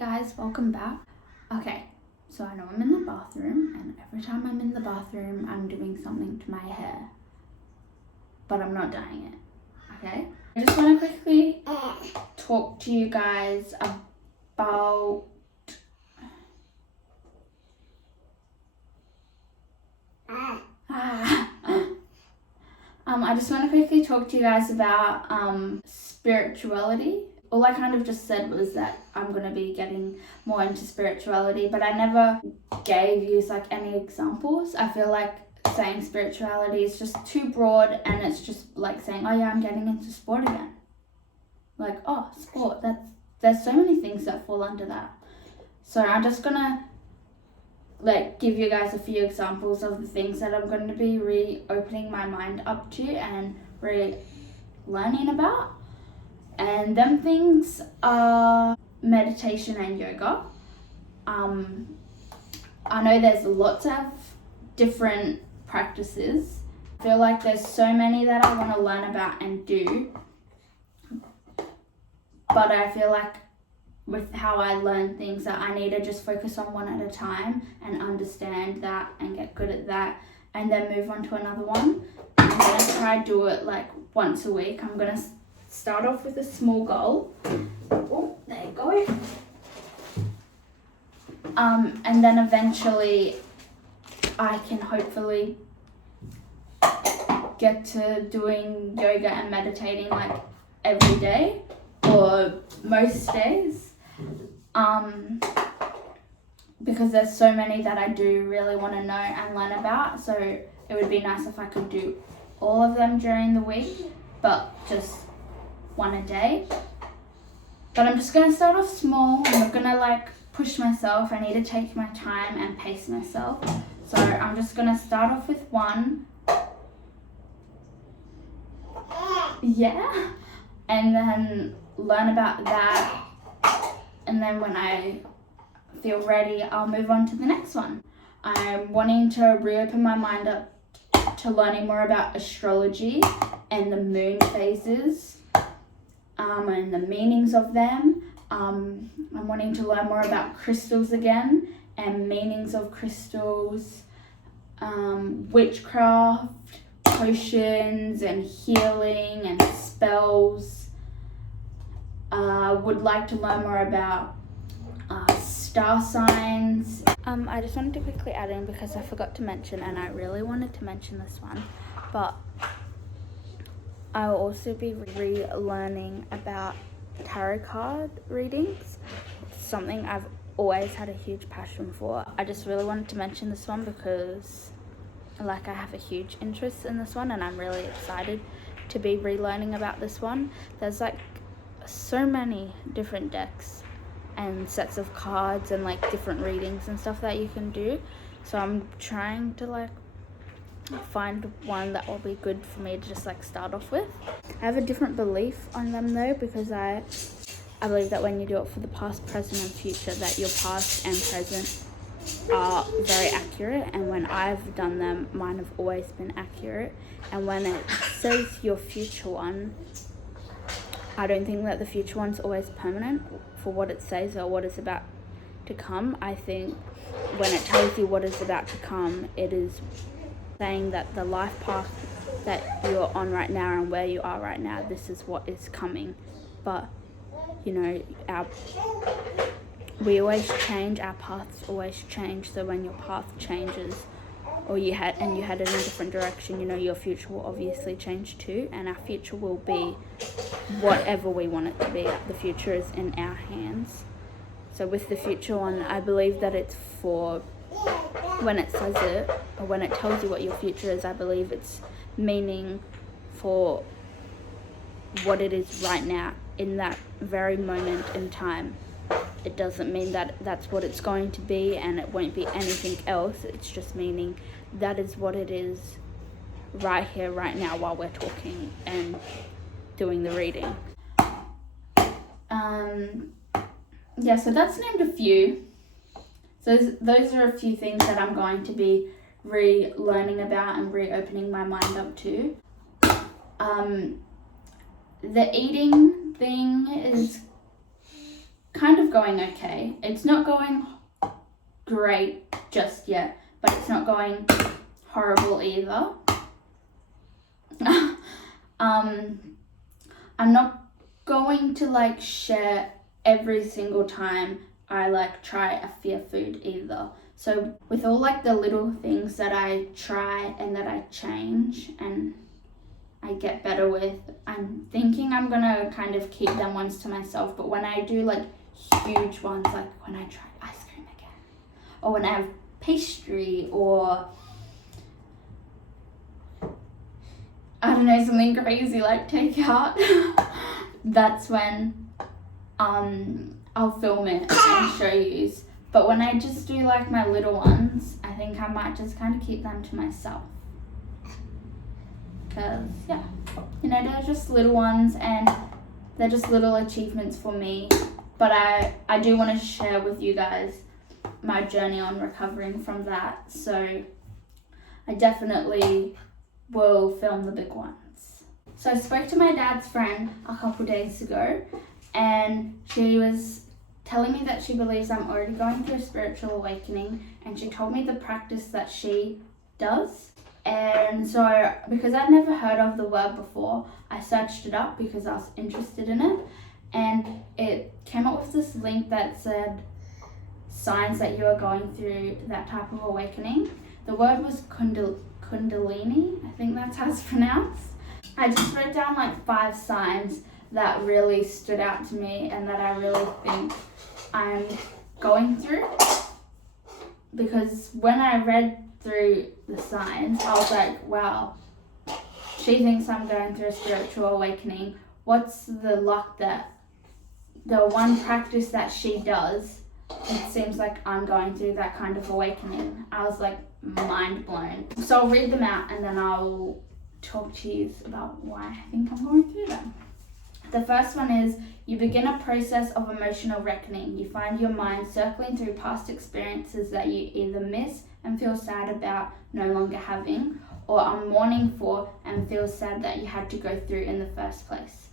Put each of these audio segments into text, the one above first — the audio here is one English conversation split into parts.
guys, welcome back. Okay, so I know I'm in the bathroom, and every time I'm in the bathroom I'm doing something to my hair, but I'm not dyeing it. Okay, I just want to quickly talk to you guys about I just want to quickly talk to you guys about spirituality. All I kind of just said was that I'm going to be getting more into spirituality, but I never gave you any examples. I feel like saying spirituality is just too broad, and it's just like saying, oh yeah, I'm getting into sport again. Like, oh, sport, there's so many things that fall under that. So I'm just going to give you guys a few examples of the things that I'm going to be reopening my mind up to and learning about. And them things are meditation and yoga. I know there's lots of different practices. I feel like there's so many that I want to learn about and do. But I feel like with how I learn things that I need to just focus on one at a time and understand that and get good at that and then move on to another one. I'm going to try do it once a week. I'm going to start off with a small goal. Oh, there you go. And then eventually I can hopefully get to doing yoga and meditating every day or most days. Because there's so many that I do really want to know and learn about, so it would be nice if I could do all of them during the week, but just one a day. But I'm just going to start off small. I'm not going to push myself. I need to take my time and pace myself. So I'm just going to start off with one. Yeah. And then learn about that. And then when I feel ready, I'll move on to the next one. I'm wanting to reopen my mind up to learning more about astrology and the moon phases and the meanings of them. I'm wanting to learn more about crystals again and meanings of crystals, witchcraft, potions and healing and spells. Would like to learn more about star signs. I just wanted to quickly add in because I forgot to mention, and I really wanted to mention this one, but I'll also be relearning about tarot card readings. It's something I've always had a huge passion for. I just really wanted to mention this one because I have a huge interest in this one, and I'm really excited to be relearning about this one. There's so many different decks and sets of cards and different readings and stuff that you can do, so I'm trying to find one that will be good for me to just start off with. I have a different belief on them though, because I believe that when you do it for the past, present and future, that your past and present are very accurate, and when I've done them, mine have always been accurate. And when it says your future one, I don't think that the future one's always permanent for what it says or what is about to come. I think when it tells you what is about to come, it is saying that the life path that you're on right now and where you are right now, this is what is coming. But we always change, our paths always change. So when your path changes, or you head in a different direction, your future will obviously change too, and our future will be whatever we want it to be. The future is in our hands. So with the future one, I believe that it's for when it says it, or when it tells you what your future is, I believe it's meaning for what it is right now in that very moment in time. It doesn't mean that that's what it's going to be and it won't be anything else. It's just meaning that is what it is right here, right now, while we're talking and doing the reading. Yeah, so that's named a few. So those are a few things that I'm going to be relearning about and reopening my mind up to. The eating thing is kind of going okay. It's not going great just yet, but it's not going horrible either. I'm not going to like share every single time I like try a fear food either. So with all like the little things that I try and that I change and I get better with, I'm thinking I'm gonna kind of keep them ones to myself. But when I do like huge ones, like when I try ice cream again, or when I have pastry, or I don't know, something crazy like takeout, that's when I'll film it and show you. But when I just do like my little ones, I think I might just kind of keep them to myself. Because, yeah, you know, they're just little ones and they're just little achievements for me. But I do want to share with you guys my journey on recovering from that. So I definitely will film the big ones. So I spoke to my dad's friend a couple days ago, and she was telling me that she believes I'm already going through a spiritual awakening, and she told me the practice that she does. And so because I'd never heard of the word before, I searched it up because I was interested in it, and it came up with this link that said signs that you are going through that type of awakening. The word was Kundalini, I think that's how it's pronounced. I just wrote down like 5 signs that really stood out to me and that I really think I'm going through. Because when I read through the signs, I was like, wow, she thinks I'm going through a spiritual awakening. What's the luck that the one practice that she does, it seems like I'm going through that kind of awakening. I was like mind blown. So I'll read them out and then I'll talk to you about why I think I'm going through them. The first one is, you begin a process of emotional reckoning. You find your mind circling through past experiences that you either miss and feel sad about no longer having, or are mourning for and feel sad that you had to go through in the first place.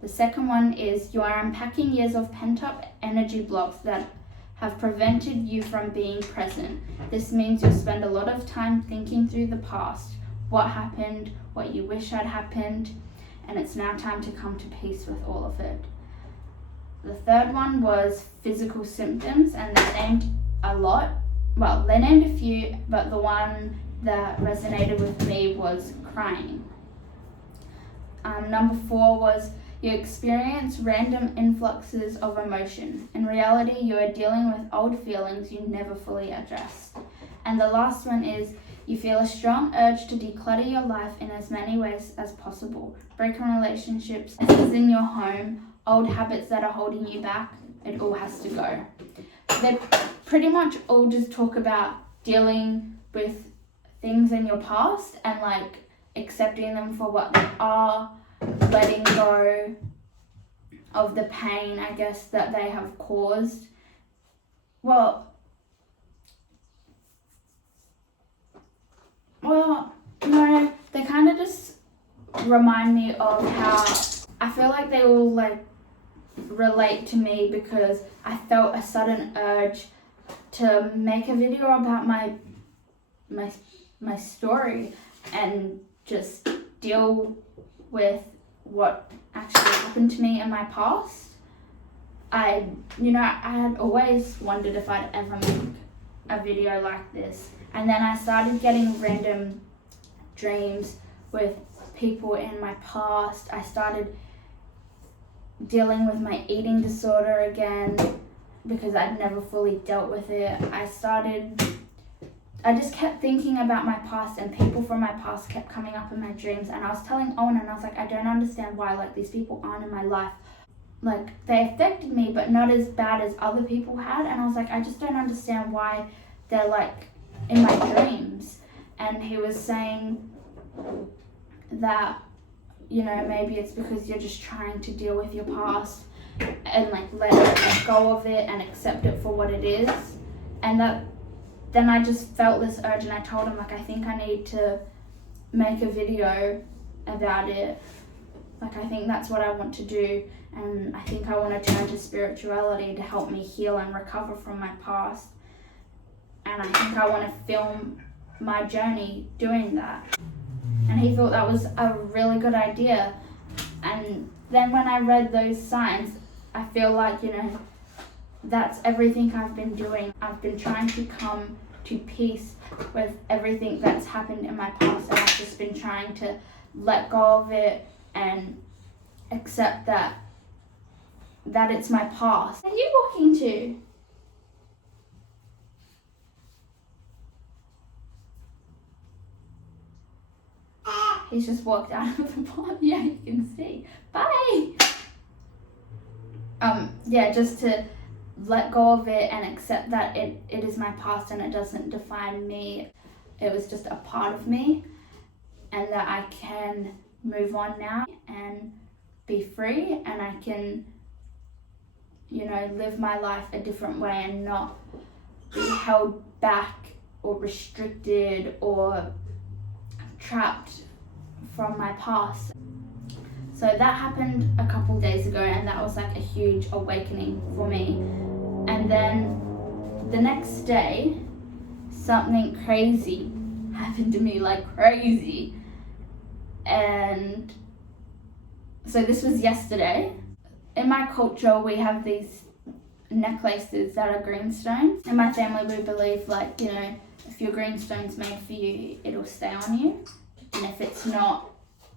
The second one is, you are unpacking years of pent-up energy blocks that have prevented you from being present. This means you'll spend a lot of time thinking through the past, what happened, what you wish had happened, and it's now time to come to peace with all of it. The third one was physical symptoms, and they named a lot. Well, they named a few, but the one that resonated with me was crying. Number 4 was, you experience random influxes of emotion. In reality, you are dealing with old feelings you never fully addressed. And the last one is, you feel a strong urge to declutter your life in as many ways as possible. Broken relationships, things in your home, old habits that are holding you back, it all has to go. They pretty much all just talk about dealing with things in your past and like accepting them for what they are, letting go of the pain, I guess, that they have caused. Well, no, they kind of just remind me of how I feel like they all like relate to me, because I felt a sudden urge to make a video about my story and just deal with what actually happened to me in my past. I had always wondered if I'd ever make a video like this. And then I started getting random dreams with people in my past. I started dealing with my eating disorder again because I'd never fully dealt with it. I just kept thinking about my past, and people from my past kept coming up in my dreams. And I was telling Owen, and I was like, I don't understand why like these people aren't in my life. Like, they affected me, but not as bad as other people had. And I was like, I just don't understand why they're like in my dreams. And he was saying that, maybe it's because you're just trying to deal with your past and like let go of it and accept it for what it is. And then I just felt this urge, and I told him, like, I think I need to make a video about it. Like, I think that's what I want to do, and I think I want to turn to spirituality to help me heal and recover from my past. And I think I want to film my journey doing that. And he thought that was a really good idea. And then when I read those signs, I feel like, you know, that's everything I've been doing. I've been trying to come to peace with everything that's happened in my past, and I've just been trying to let go of it and accept that it's my past. What are you walking to? He's just walked out of the pond. Yeah, you can see. Bye! Yeah, just to let go of it and accept that it is my past and it doesn't define me. It was just a part of me, and that I can move on now and be free, and I can, you know, live my life a different way and not be held back or restricted or trapped from my past. So that happened a couple days ago, and that was like a huge awakening for me. And then the next day, something crazy happened to me, like crazy. And so this was yesterday. In my culture, we have these necklaces that are greenstones. In my family, we believe, like, you know, if your greenstone's made for you, it'll stay on you. And if it's not,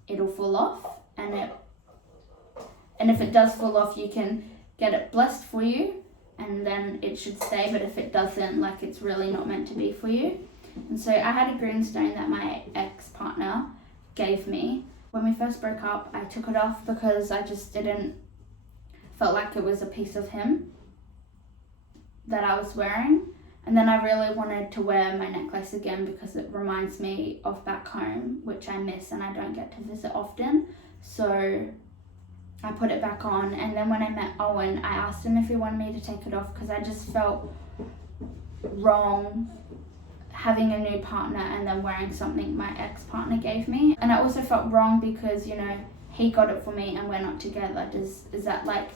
it'll fall off. And if it does fall off, you can get it blessed for you, and then it should stay. But if it doesn't, like, it's really not meant to be for you. And so I had a greenstone that my ex-partner gave me. When we first broke up, I took it off because I just felt like it was a piece of him that I was wearing. And then I really wanted to wear my necklace again because it reminds me of back home, which I miss and I don't get to visit often. So I put it back on, and then when I met Owen, I asked him if he wanted me to take it off because I just felt wrong having a new partner and then wearing something my ex-partner gave me. And I also felt wrong because, you know, he got it for me and we're not together. Is that like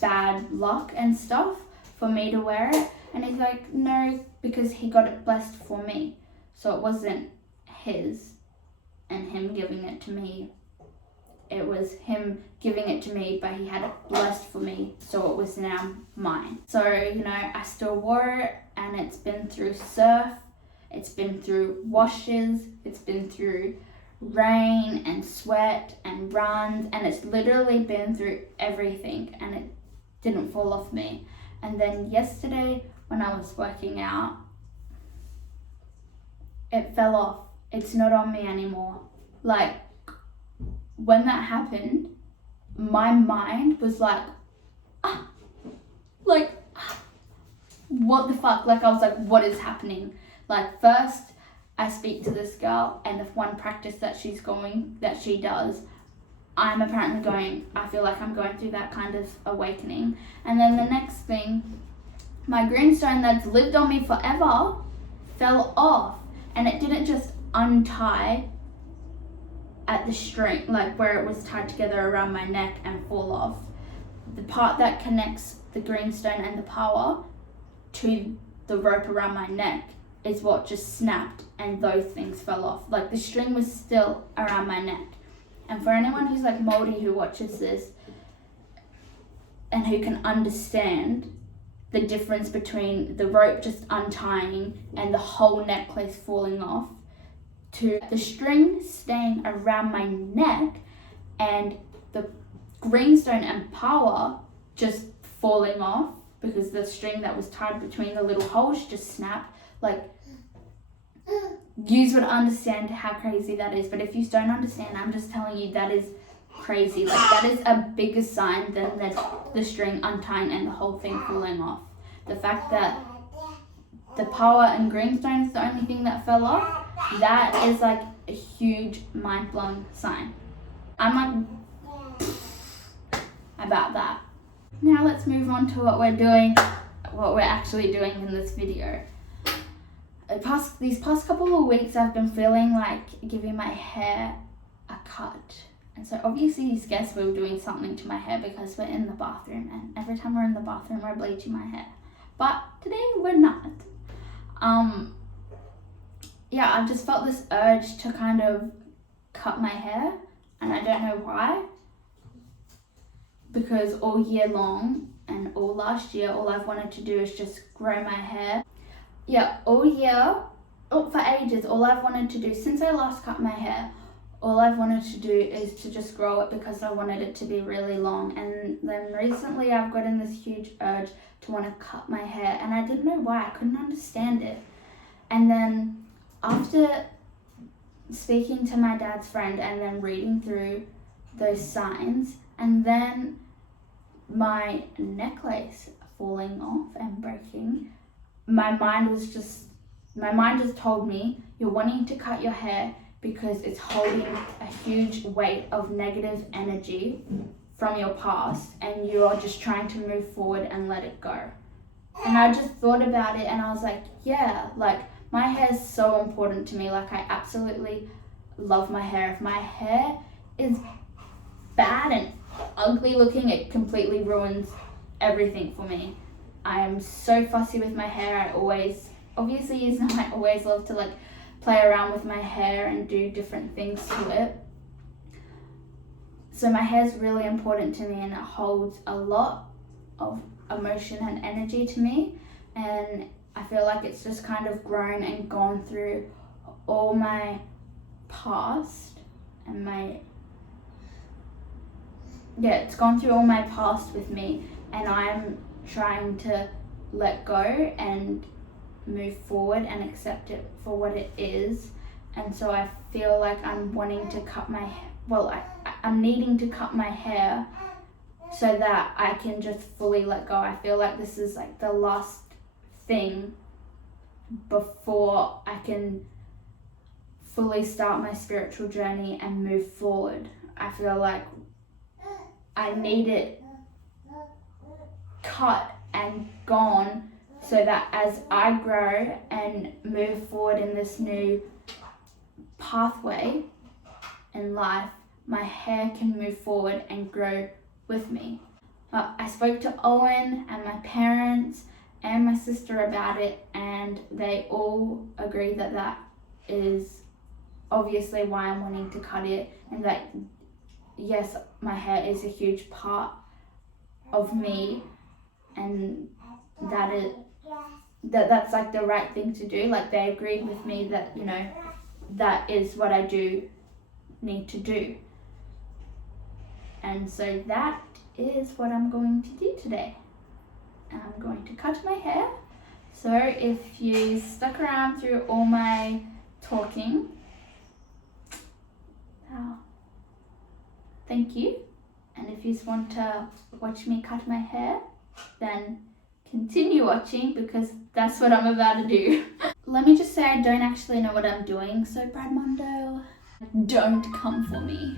bad luck and stuff for me to wear it? And he's like, no, because he got it blessed for me. So it wasn't his and him giving it to me. It was him giving it to me, but he had it blessed for me, so it was now mine. So, you know, I still wore it, and it's been through surf, it's been through washes, it's been through rain and sweat and runs, and it's literally been through everything, and it didn't fall off me. And then yesterday, when I was working out, it fell off. It's not on me anymore. Like, when that happened, my mind was like, what the fuck? Like, I was like, what is happening? Like, first, I speak to this girl, and the one practice that she does, I'm apparently going, I feel like I'm going through that kind of awakening. And then the next thing, my greenstone that's lived on me forever fell off, and it didn't just untie at the string, like where it was tied together around my neck and fall off. The part that connects the greenstone and the power to the rope around my neck is what just snapped, and those things fell off. Like, the string was still around my neck. And for anyone who's like moldy who watches this and who can understand the difference between the rope just untying and the whole necklace falling off, to the string staying around my neck and the greenstone and power just falling off because the string that was tied between the little holes just snapped. Like, you would understand how crazy that is, but if you don't understand, I'm just telling you that is crazy. Like, that is a bigger sign than the string untying and the whole thing falling off. The fact that the power and greenstone is the only thing that fell off, that is like a huge mind-blowing sign. I'm like about that. Now let's move on to what we're actually doing in this video. These past couple of weeks, I've been feeling like giving my hair a cut, And so obviously he's guessed we were doing something to my hair because we're in the bathroom, and every time we're in the bathroom we're bleaching my hair. But today we're not. Yeah, I've just felt this urge to kind of cut my hair, and I don't know why. Because all year long and all last year, all I've wanted to do is just grow my hair. Yeah, all year, for ages, all I've wanted to do since I last cut my hair, all I've wanted to do is to just grow it because I wanted it to be really long. And then recently I've gotten this huge urge to want to cut my hair, and I didn't know why. I couldn't understand it. And then after speaking to my dad's friend and then reading through those signs, and then my necklace falling off and breaking, my mind just told me, you're wanting to cut your hair because it's holding a huge weight of negative energy from your past, and you're just trying to move forward and let it go. And I just thought about it, and I was like, yeah, like my hair is so important to me. Like I absolutely love my hair. If my hair is bad and ugly looking, it completely ruins everything for me. I am so fussy with my hair. I always love to like play around with my hair and do different things to it. So my hair is really important to me, and it holds a lot of emotion and energy to me, and I feel like it's just kind of grown and gone through all my past and it's gone through all my past with me, and I'm trying to let go and move forward and accept it for what it is. And so I feel like I'm wanting to cut my hair. Well, I'm needing to cut my hair so that I can just fully let go. I feel like this is like the last thing before I can fully start my spiritual journey and move forward. I feel like I need it cut and gone so that as I grow and move forward in this new pathway in life, my hair can move forward and grow with me. I spoke to Owen and my parents and my sister about it, and they all agree that that is obviously why I'm wanting to cut it, and that yes, my hair is a huge part of me, and that's like the right thing to do. Like they agreed with me that, you know, that is what I do need to do. And so that is what I'm going to do today. I'm going to cut my hair. So if you stuck around through all my talking, thank you. And if you just want to watch me cut my hair, then continue watching, because that's what I'm about to do. Let me just say I don't actually know what I'm doing, so Brad Mondo, don't come for me.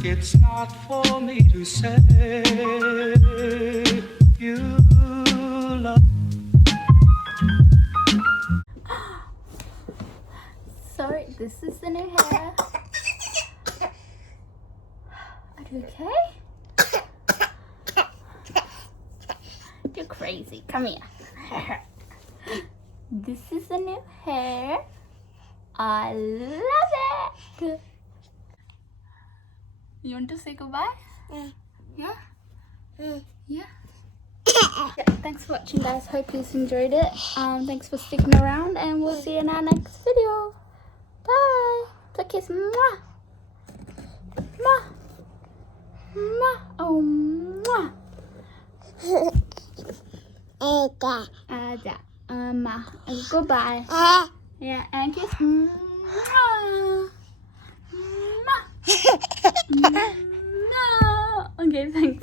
It's not for me to say you love. So this is the new hair. Are you okay? You're crazy. Come here. This is the new hair. I love it. You want to say goodbye? Yeah? Yeah. Thanks for watching, guys. Hope you enjoyed it. Thanks for sticking around, and we'll see you in our next video. Bye. It's a kiss. Mwah. Mwah. Mwah. Oh, mwah. Goodbye. Yeah, and kiss. Mwah. Mwah. Mwah. Okay, thanks.